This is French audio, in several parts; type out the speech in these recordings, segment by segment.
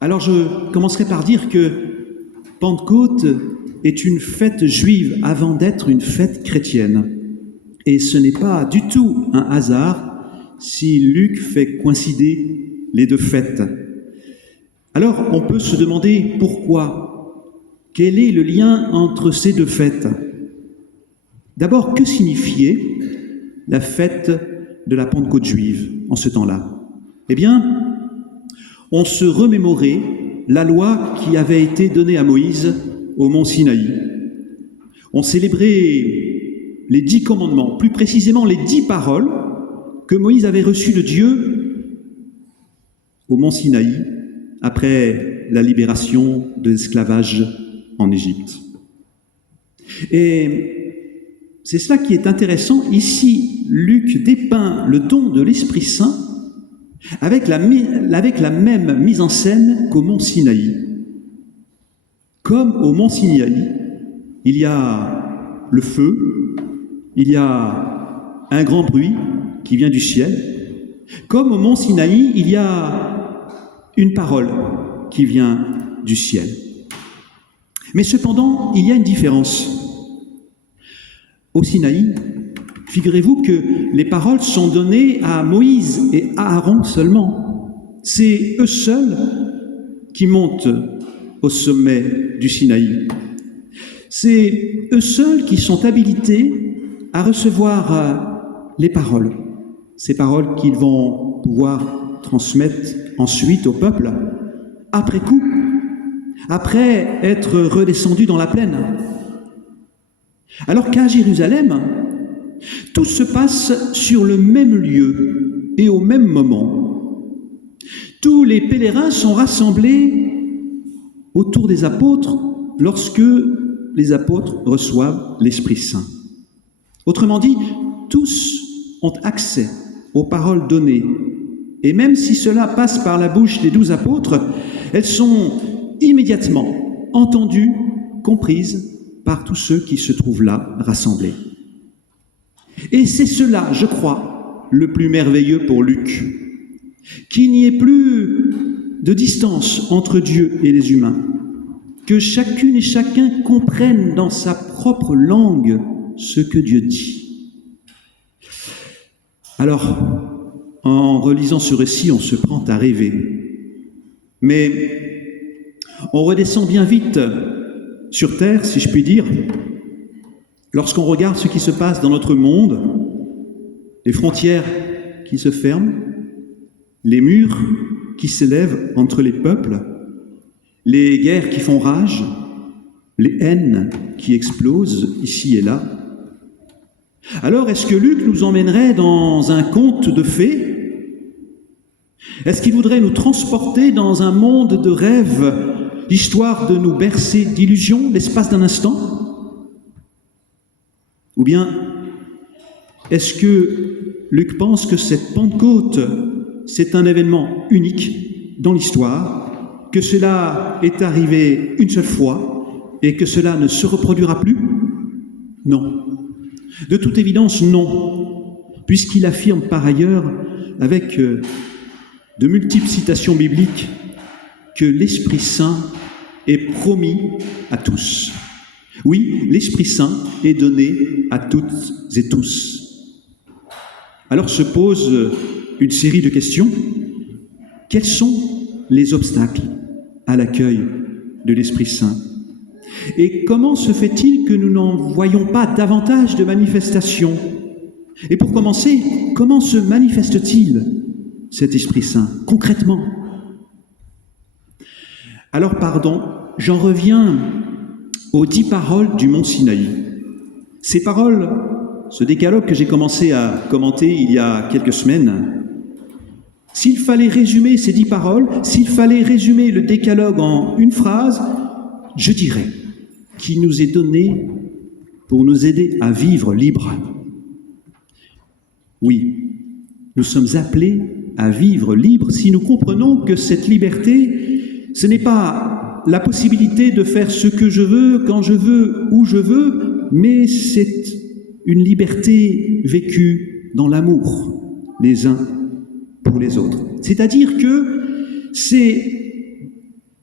Alors je commencerai par dire que Pentecôte est une fête juive avant d'être une fête chrétienne. Et ce n'est pas du tout un hasard si Luc fait coïncider les deux fêtes. Alors on peut se demander pourquoi. Quel est le lien entre ces deux fêtes? D'abord, que signifiait la fête de la Pentecôte juive en ce temps-là? Eh bien, on se remémorait la loi qui avait été donnée à Moïse au mont Sinaï. On célébrait les 10 commandements, plus précisément les 10 paroles que Moïse avait reçues de Dieu au mont Sinaï après la libération de l'esclavage en Égypte. Et c'est cela qui est intéressant. Ici, Luc dépeint le don de l'Esprit Saint avec la même mise en scène qu'au mont Sinaï. Comme au mont Sinaï, il y a le feu, il y a un grand bruit qui vient du ciel. Comme au mont Sinaï, il y a une parole qui vient du ciel. Mais cependant, il y a une différence. Au Sinaï, figurez-vous que les paroles sont données à Moïse et à Aaron seulement. C'est eux seuls qui montent au sommet du Sinaï. C'est eux seuls qui sont habilités à recevoir les paroles. Ces paroles qu'ils vont pouvoir transmettre ensuite au peuple, après coup, après être redescendus dans la plaine. Alors qu'à Jérusalem, tout se passe sur le même lieu et au même moment. Tous les pèlerins sont rassemblés autour des apôtres lorsque les apôtres reçoivent l'Esprit Saint. Autrement dit, tous ont accès aux paroles données. Et même si cela passe par la bouche des 12 apôtres, elles sont immédiatement entendues, comprises par tous ceux qui se trouvent là rassemblés. Et c'est cela, je crois, le plus merveilleux pour Luc, qu'il n'y ait plus de distance entre Dieu et les humains, que chacune et chacun comprenne dans sa propre langue ce que Dieu dit. Alors, en relisant ce récit, on se prend à rêver. Mais on redescend bien vite sur terre, si je puis dire, lorsqu'on regarde ce qui se passe dans notre monde, les frontières qui se ferment, les murs qui s'élèvent entre les peuples, les guerres qui font rage, les haines qui explosent ici et là. Alors, est-ce que Luc nous emmènerait dans un conte de fées? Est-ce qu'il voudrait nous transporter dans un monde de rêves, histoire de nous bercer d'illusions l'espace d'un instant? Ou bien, est-ce que Luc pense que cette Pentecôte, c'est un événement unique dans l'histoire, que cela est arrivé une seule fois et que cela ne se reproduira plus? Non. De toute évidence, non, puisqu'il affirme par ailleurs, avec de multiples citations bibliques, que l'Esprit Saint est promis à tous. Oui, l'Esprit Saint est donné à toutes et tous. Alors se pose une série de questions. Quels sont les obstacles à l'accueil de l'Esprit Saint? Et comment se fait-il que nous n'en voyons pas davantage de manifestations? Et pour commencer, comment se manifeste-t-il cet Esprit Saint concrètement? Alors pardon, j'en reviens aux 10 paroles du mont Sinaï. Ces paroles, ce décalogue que j'ai commencé à commenter il y a quelques semaines, s'il fallait résumer ces 10 paroles, s'il fallait résumer le décalogue en une phrase, je dirais qu'il nous est donné pour nous aider à vivre libre. Oui, nous sommes appelés à vivre libre si nous comprenons que cette liberté, ce n'est pas la possibilité de faire ce que je veux, quand je veux, où je veux, mais c'est une liberté vécue dans l'amour, les uns pour les autres. C'est-à-dire que c'est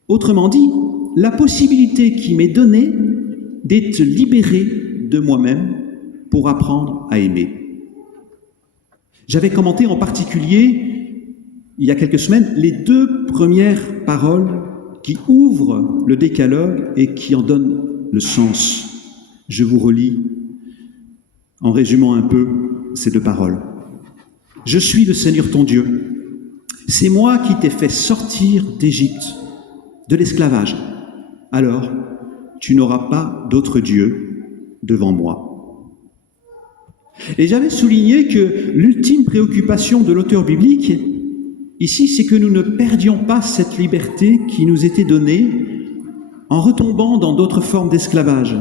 Autrement dit, la possibilité qui m'est donnée d'être libéré de moi-même pour apprendre à aimer. J'avais commenté en particulier, il y a quelques semaines, les 2 premières paroles qui ouvrent le décalogue et qui en donnent le sens. Je vous relis, en résumant un peu, ces 2 paroles. « Je suis le Seigneur ton Dieu. C'est moi qui t'ai fait sortir d'Égypte, de l'esclavage. Alors, tu n'auras pas d'autre Dieu devant moi. » Et j'avais souligné que l'ultime préoccupation de l'auteur biblique, ici, c'est que nous ne perdions pas cette liberté qui nous était donnée en retombant dans d'autres formes d'esclavage.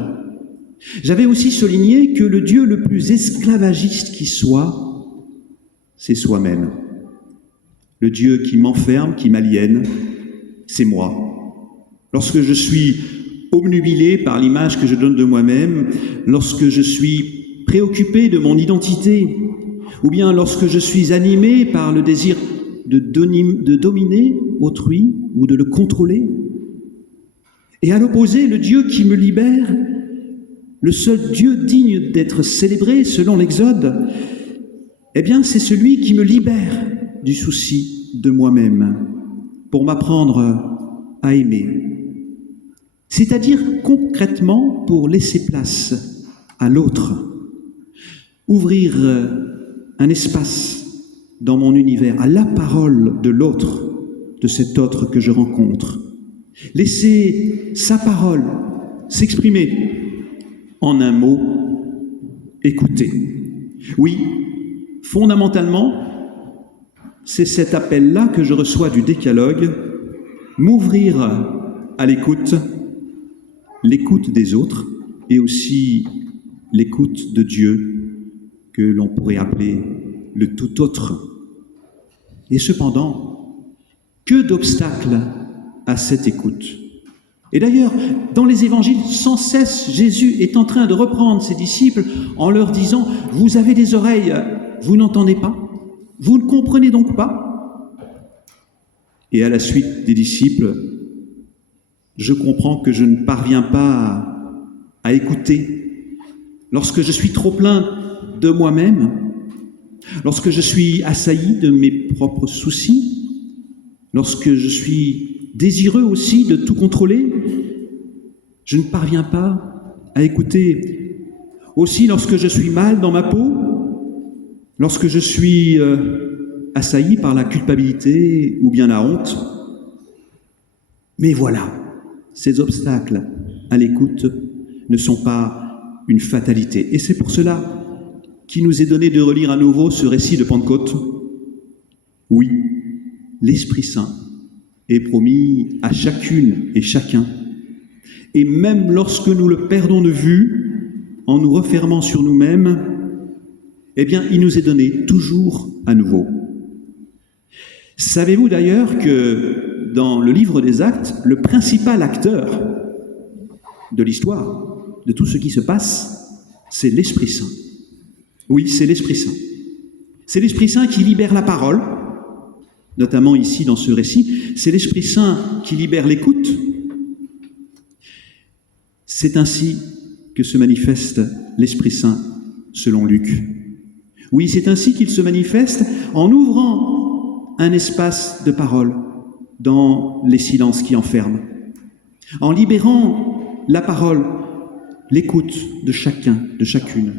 J'avais aussi souligné que le Dieu le plus esclavagiste qui soit, c'est soi-même. Le Dieu qui m'enferme, qui m'aliène, c'est moi. Lorsque je suis obnubilé par l'image que je donne de moi-même, lorsque je suis préoccupé de mon identité, ou bien lorsque je suis animé par le désir de dominer autrui ou de le contrôler. Et à l'opposé, le Dieu qui me libère, le seul Dieu digne d'être célébré selon l'Exode, eh bien, c'est celui qui me libère du souci de moi-même pour m'apprendre à aimer. C'est-à-dire concrètement pour laisser place à l'autre, ouvrir un espace dans mon univers à la parole de l'autre, de cet autre que je rencontre. Laisser sa parole s'exprimer en un mot, écouter. Oui, fondamentalement, c'est cet appel-là que je reçois du décalogue, m'ouvrir à l'écoute des autres et aussi l'écoute de Dieu, que l'on pourrait appeler le tout autre. Et cependant, que d'obstacles à cette écoute. Et d'ailleurs, dans les évangiles, sans cesse, Jésus est en train de reprendre ses disciples en leur disant « Vous avez des oreilles, vous n'entendez pas? Vous ne comprenez donc pas ?» Et à la suite des disciples, je comprends que je ne parviens pas à écouter. Lorsque je suis trop plein de moi-même, lorsque je suis assailli de mes propres soucis, lorsque je suis désireux aussi de tout contrôler, je ne parviens pas à écouter. Aussi, lorsque je suis mal dans ma peau, lorsque je suis assailli par la culpabilité ou bien la honte. Mais voilà, ces obstacles à l'écoute ne sont pas une fatalité. Et c'est pour cela qu'il nous est donné de relire à nouveau ce récit de Pentecôte. Oui, l'Esprit Saint est promis à chacune et chacun. Et même lorsque nous le perdons de vue, en nous refermant sur nous-mêmes, eh bien, il nous est donné toujours à nouveau. Savez-vous d'ailleurs que dans le livre des Actes, le principal acteur de l'histoire, de tout ce qui se passe, c'est l'Esprit Saint. Oui, c'est l'Esprit Saint. C'est l'Esprit Saint qui libère la parole, notamment ici dans ce récit, c'est l'Esprit Saint qui libère l'écoute. C'est ainsi que se manifeste l'Esprit Saint selon Luc. Oui, c'est ainsi qu'il se manifeste en ouvrant un espace de parole dans les silences qui enferment, en libérant la parole, l'écoute de chacun, de chacune,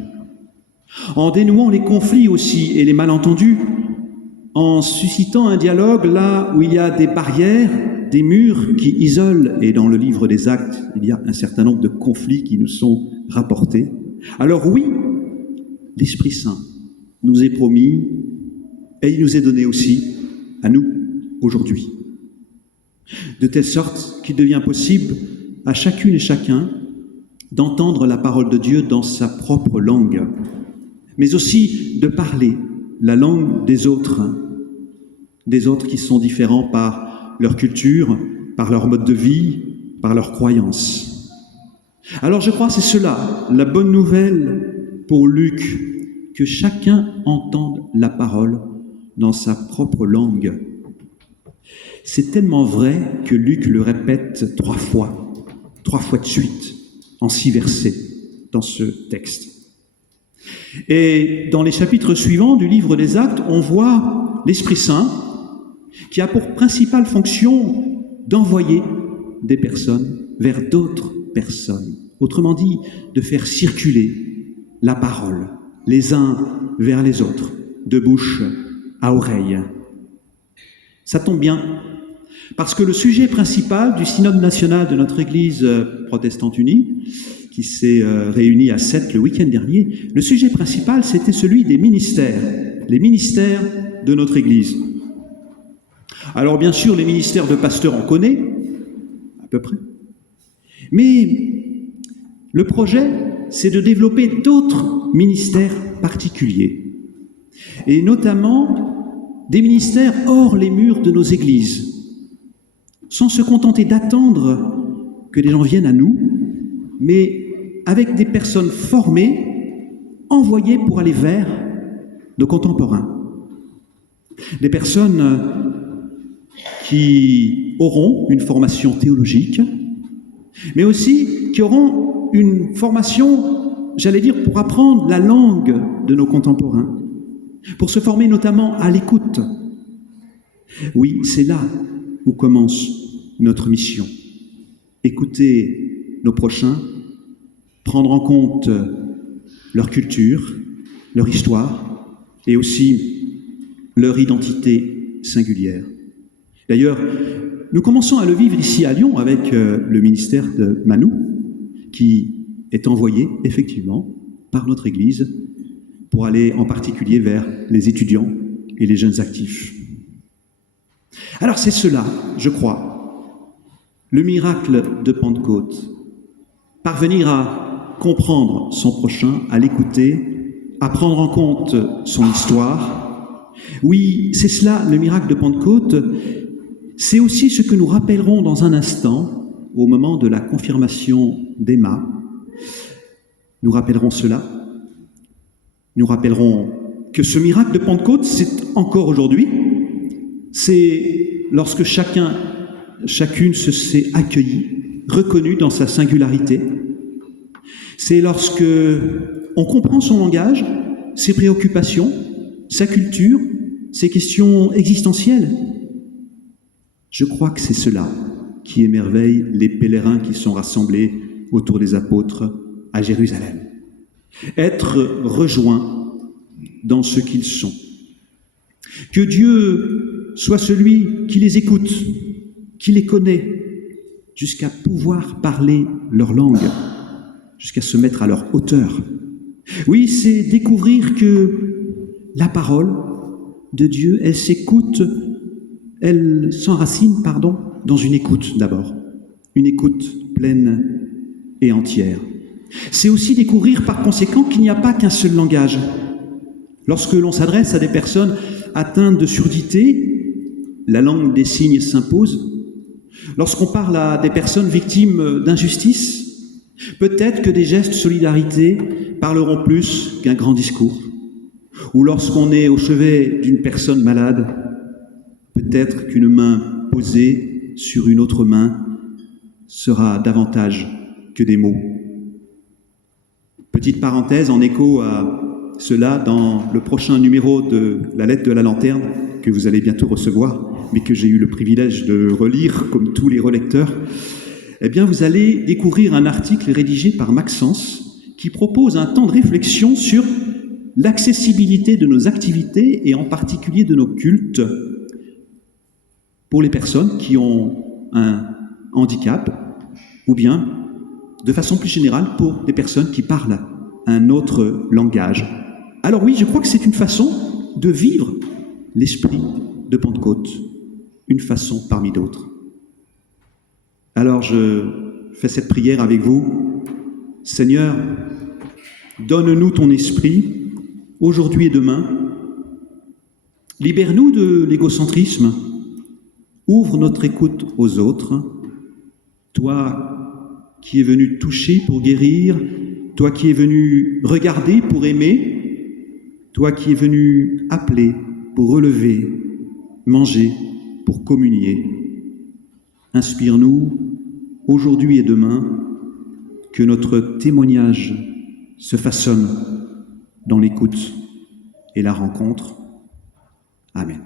en dénouant les conflits aussi et les malentendus, en suscitant un dialogue là où il y a des barrières, des murs qui isolent, et dans le livre des Actes, il y a un certain nombre de conflits qui nous sont rapportés. Alors oui, l'Esprit Saint nous est promis et il nous est donné aussi à nous aujourd'hui. De telle sorte qu'il devient possible à chacune et chacun d'entendre la parole de Dieu dans sa propre langue, mais aussi de parler la langue des autres qui sont différents par leur culture, par leur mode de vie, par leurs croyances. Alors je crois que c'est cela, la bonne nouvelle pour Luc, que chacun entende la parole dans sa propre langue. C'est tellement vrai que Luc le répète 3 fois de suite, en 6 versets dans ce texte. Et dans les chapitres suivants du livre des Actes, on voit l'Esprit Saint qui a pour principale fonction d'envoyer des personnes vers d'autres personnes. Autrement dit, de faire circuler la parole, les uns vers les autres, de bouche à oreille. Ça tombe bien, parce que le sujet principal du synode national de notre Église protestante unie, qui s'est réuni à Sète le week-end dernier, le sujet principal, c'était celui des ministères, les ministères de notre Église. Alors bien sûr, les ministères de pasteurs, on connaît, à peu près, mais le projet, c'est de développer d'autres ministères particuliers, et notamment des ministères hors les murs de nos églises, sans se contenter d'attendre que les gens viennent à nous, mais avec des personnes formées, envoyées pour aller vers nos contemporains. Des personnes qui auront une formation théologique, mais aussi qui auront une formation, j'allais dire, pour apprendre la langue de nos contemporains, pour se former notamment à l'écoute. Oui, c'est là où commence notre mission. Écouter nos prochains, prendre en compte leur culture, leur histoire et aussi leur identité singulière. D'ailleurs, nous commençons à le vivre ici à Lyon avec le ministère de Manou, qui est envoyé effectivement par notre Église pour aller en particulier vers les étudiants et les jeunes actifs. Alors c'est cela, je crois, le miracle de Pentecôte. Parvenir à comprendre son prochain, à l'écouter, à prendre en compte son histoire. Oui, c'est cela le miracle de Pentecôte. C'est aussi ce que nous rappellerons dans un instant, au moment de la confirmation d'Emma. Nous rappellerons cela. Nous rappellerons que ce miracle de Pentecôte, c'est encore aujourd'hui. C'est lorsque chacune se sait accueillie, reconnue dans sa singularité. C'est lorsque on comprend son langage, ses préoccupations, sa culture, ses questions existentielles. Je crois que c'est cela qui émerveille les pèlerins qui sont rassemblés autour des apôtres à Jérusalem. Être rejoints dans ce qu'ils sont. Que Dieu soit celui qui les écoute, qui les connaît, jusqu'à pouvoir parler leur langue, jusqu'à se mettre à leur hauteur. Oui, c'est découvrir que la parole de Dieu, elle s'écoute, elle s'enracine, dans une écoute d'abord, une écoute pleine et entière. C'est aussi découvrir par conséquent qu'il n'y a pas qu'un seul langage. Lorsque l'on s'adresse à des personnes atteintes de surdité, la langue des signes s'impose. Lorsqu'on parle à des personnes victimes d'injustice, peut-être que des gestes de solidarité parleront plus qu'un grand discours. Ou lorsqu'on est au chevet d'une personne malade, peut-être qu'une main posée sur une autre main sera davantage que des mots. Petite parenthèse en écho à cela, dans le prochain numéro de la lettre de la lanterne, que vous allez bientôt recevoir, mais que j'ai eu le privilège de relire comme tous les relecteurs, eh bien vous allez découvrir un article rédigé par Maxence qui propose un temps de réflexion sur l'accessibilité de nos activités et en particulier de nos cultes pour les personnes qui ont un handicap ou bien, de façon plus générale, pour des personnes qui parlent un autre langage. Alors oui, je crois que c'est une façon de vivre l'esprit de Pentecôte, une façon parmi d'autres. Alors je fais cette prière avec vous. Seigneur, donne-nous ton esprit, aujourd'hui et demain. Libère-nous de l'égocentrisme. Ouvre notre écoute aux autres. Toi qui es venu toucher pour guérir, toi qui es venu regarder pour aimer, toi qui es venu appeler pour relever, manger pour communier. Inspire-nous aujourd'hui et demain, que notre témoignage se façonne dans l'écoute et la rencontre. Amen.